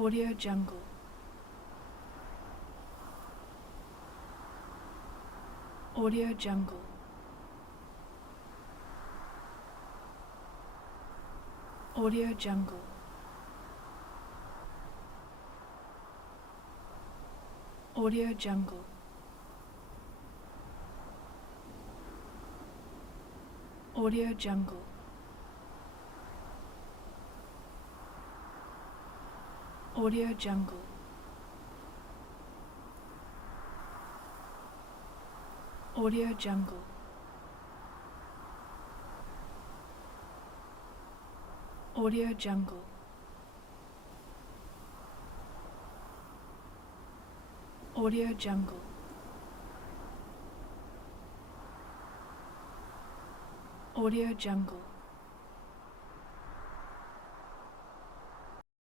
Audio Jungle. Audio Jungle. Audio Jungle. Audio Jungle. Audio Jungle. Audio Jungle. Audio Jungle. Audio Jungle. Audio Jungle. Audio Jungle.